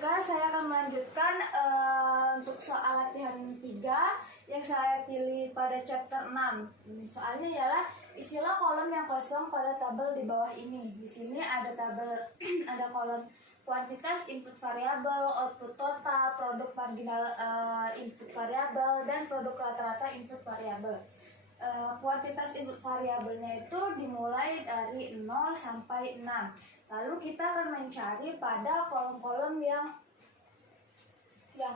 baiklah, saya akan melanjutkan untuk soal latihan 3 yang saya pilih pada chapter 6. Soalnya ialah isilah kolom yang kosong pada tabel di bawah ini. Di sini ada tabel ada kolom kuantitas input variabel, output total, produk marginal input variabel, dan produk rata-rata input variabel. Kuantitas input variabelnya itu dimulai dari 0 sampai 6. Lalu kita akan mencari pada kolom-kolom yang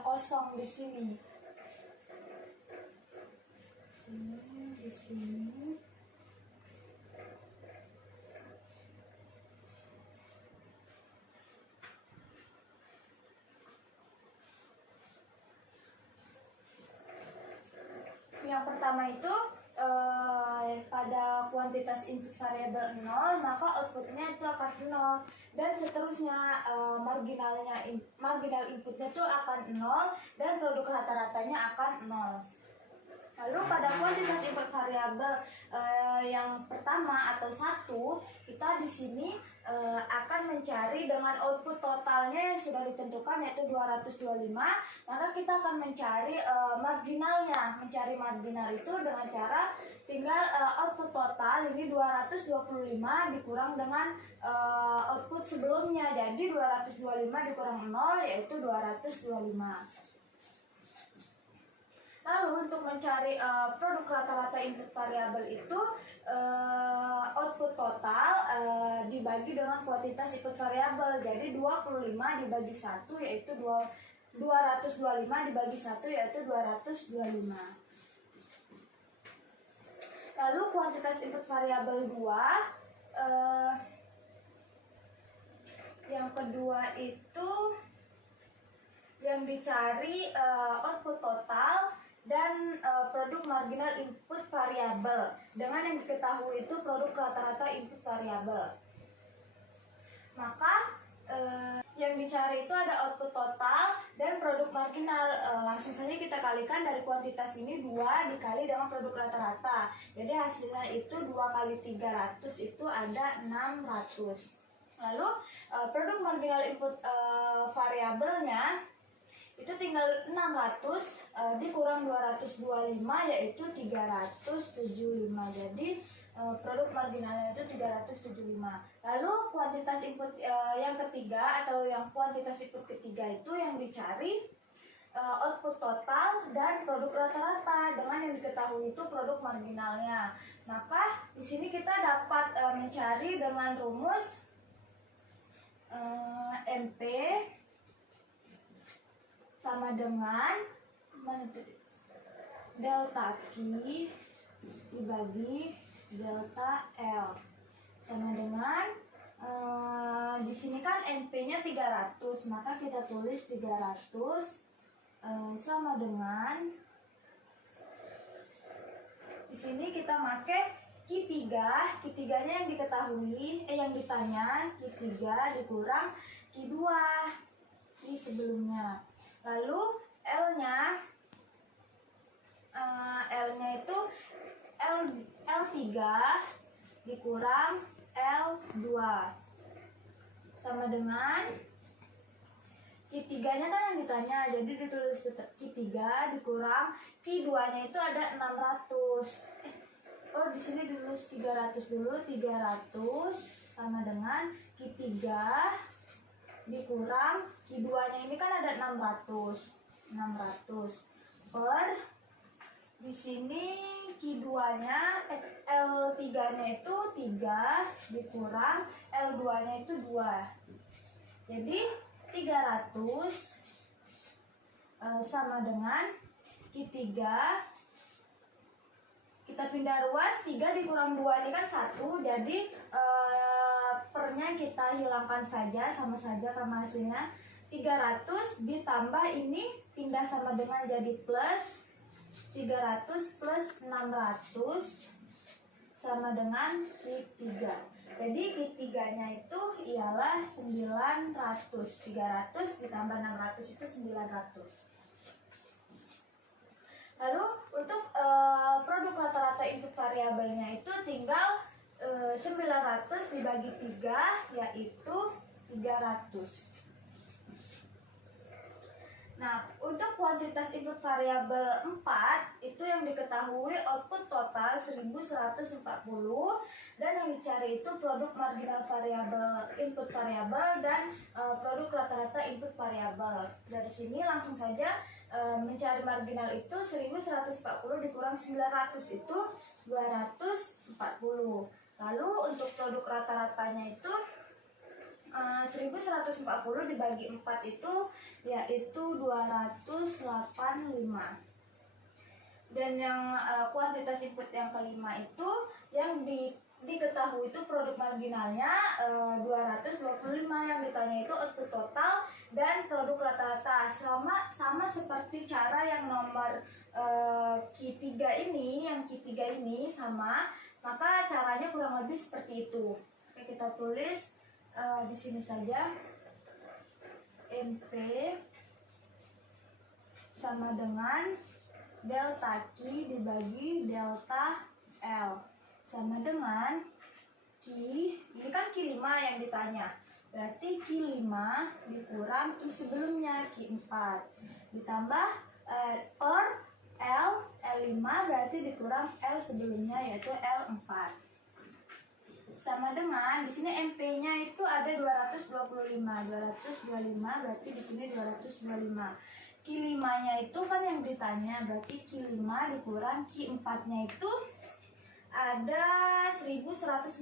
kosong di sini. Di sini. Yang pertama itu pada kuantitas input variabel 0, maka outputnya itu akan 0, dan seterusnya marginal inputnya itu akan 0 dan produk rata-ratanya akan 0. Lalu pada kuantitas input variabel yang pertama atau 1, kita di sini akan mencari dengan output totalnya yang sudah ditentukan yaitu 225, maka kita akan mencari marginalnya. Mencari marginal itu dengan cara tinggal output total ini 225 dikurang dengan output sebelumnya. Jadi 225 dikurang 0 yaitu 225. Lalu untuk mencari produk rata-rata input variabel itu output total dibagi dengan kuantitas input variabel. Jadi 25 dibagi 1 yaitu 225 dibagi 1 yaitu 225. Lalu kuantitas input variabel 2 yang kedua itu yang dicari output total dan produk marginal input variabel dengan yang diketahui itu produk rata-rata input variabel. Maka yang dicari itu ada output total dan produk marginal. Langsung saja kita kalikan dari kuantitas ini 2 dikali dengan produk rata-rata. Jadi hasilnya itu 2 kali 300 itu ada 600. Lalu produk marginal input variabelnya itu tinggal 600 dikurang 225 yaitu 375. Jadi produk marginalnya itu 375. Lalu kuantitas input yang ketiga atau yang kuantitas input ketiga itu yang dicari output total dan produk rata-rata dengan yang diketahui itu produk marginalnya. Maka di sini kita dapat mencari dengan rumus MP sama dengan delta Q dibagi delta L sama dengan di sini kan MP-nya 300, maka kita tulis 300 sama dengan di sini kita pakai Q3, Q3-nya yang diketahui yang ditanya Q3 dikurang Q2 Q sebelumnya. Lalu L-nya itu L3 dikurang L2 sama dengan Q3-nya kan yang ditanya, jadi ditulis Q3 dikurang Q2-nya itu ada 600. Di sini ditulis 300 dulu, 300 sama dengan Q3 dikurang Q2-nya ini kan ada 600 per di sini Q2-nya L3-nya itu 3 dikurang L2-nya itu 2. Jadi 300 sama dengan Q3 kita pindah ruas, 3 dikurang 2 ini kan 1, jadi pernya kita hilangkan saja, sama saja karena hasilnya 300 ditambah ini pindah sama dengan jadi plus 300 plus 600 sama dengan Q3. Jadi Q3-nya itu ialah 900. 300 ditambah 600 itu 900. Lalu untuk produk rata-rata input variabelnya itu tinggal 900 dibagi 3 yaitu 300. kuantitas input variabel 4 itu yang diketahui output total 1140 dan yang dicari itu produk marginal variabel input variabel dan produk rata-rata input variabel. Dari sini langsung saja mencari marginal itu 1140 dikurang 900 itu 240. Lalu untuk produk rata-ratanya itu 1140 dibagi 4 itu yaitu 285. Dan yang kuantitas input yang kelima itu yang diketahui itu produk marginalnya 225, yang ditanya itu output total dan produk rata-rata. Sama seperti cara yang nomor Q3 ini, yang Q3 ini sama, maka caranya kurang lebih seperti itu. Oke, kita tulis di sini saja MP sama dengan delta Q dibagi delta L sama dengan Q, ini kan Q5 yang ditanya, berarti Q5 dikurang Q sebelumnya Q4 ditambah per L5 berarti dikurang L sebelumnya yaitu L4 sama dengan di sini MP-nya itu ada 225 berarti di sini 225. Q5-nya itu kan yang ditanya, berarti Q5 dikurang Q4-nya itu ada 1140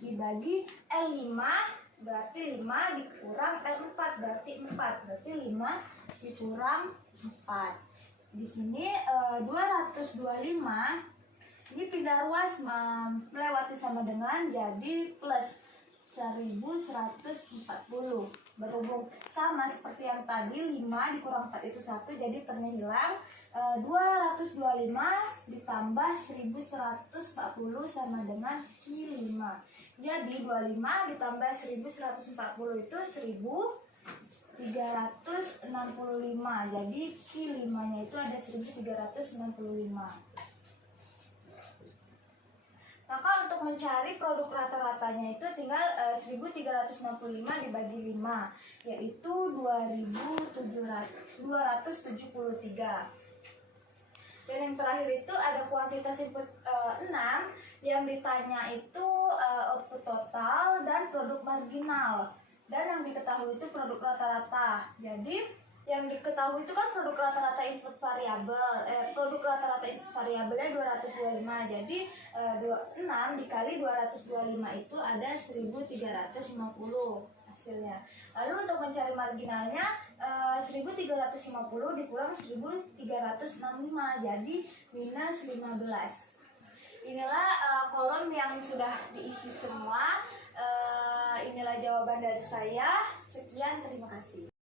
dibagi L5 berarti 5 dikurang L4 berarti 5 dikurang 4. Di sini 225 ini pindah ruas melewati sama dengan jadi plus 1140. Berhubung sama seperti yang tadi 5 dikurang 4 itu 1 jadi ternya hilang. 225 ditambah 1140 sama dengan Q5. Jadi 25 ditambah 1140 itu 1365. Jadi Q5-nya itu ada 1365. Maka untuk mencari produk rata-ratanya itu tinggal 1365 dibagi 5 yaitu 273. Dan yang terakhir itu ada kuantitas input 6 yang ditanya itu output total dan produk marginal. Dan yang diketahui itu produk rata-rata. Jadi yang diketahui itu kan produk rata-rata input variabel, produk rata-rata input variabelnya 225. Jadi 6 dikali 225 itu ada 1350 hasilnya. Lalu untuk mencari marginalnya 1350 dikurang 1365 jadi minus 15. Inilah kolom yang sudah diisi semua. Inilah jawaban dari saya. Sekian, terima kasih.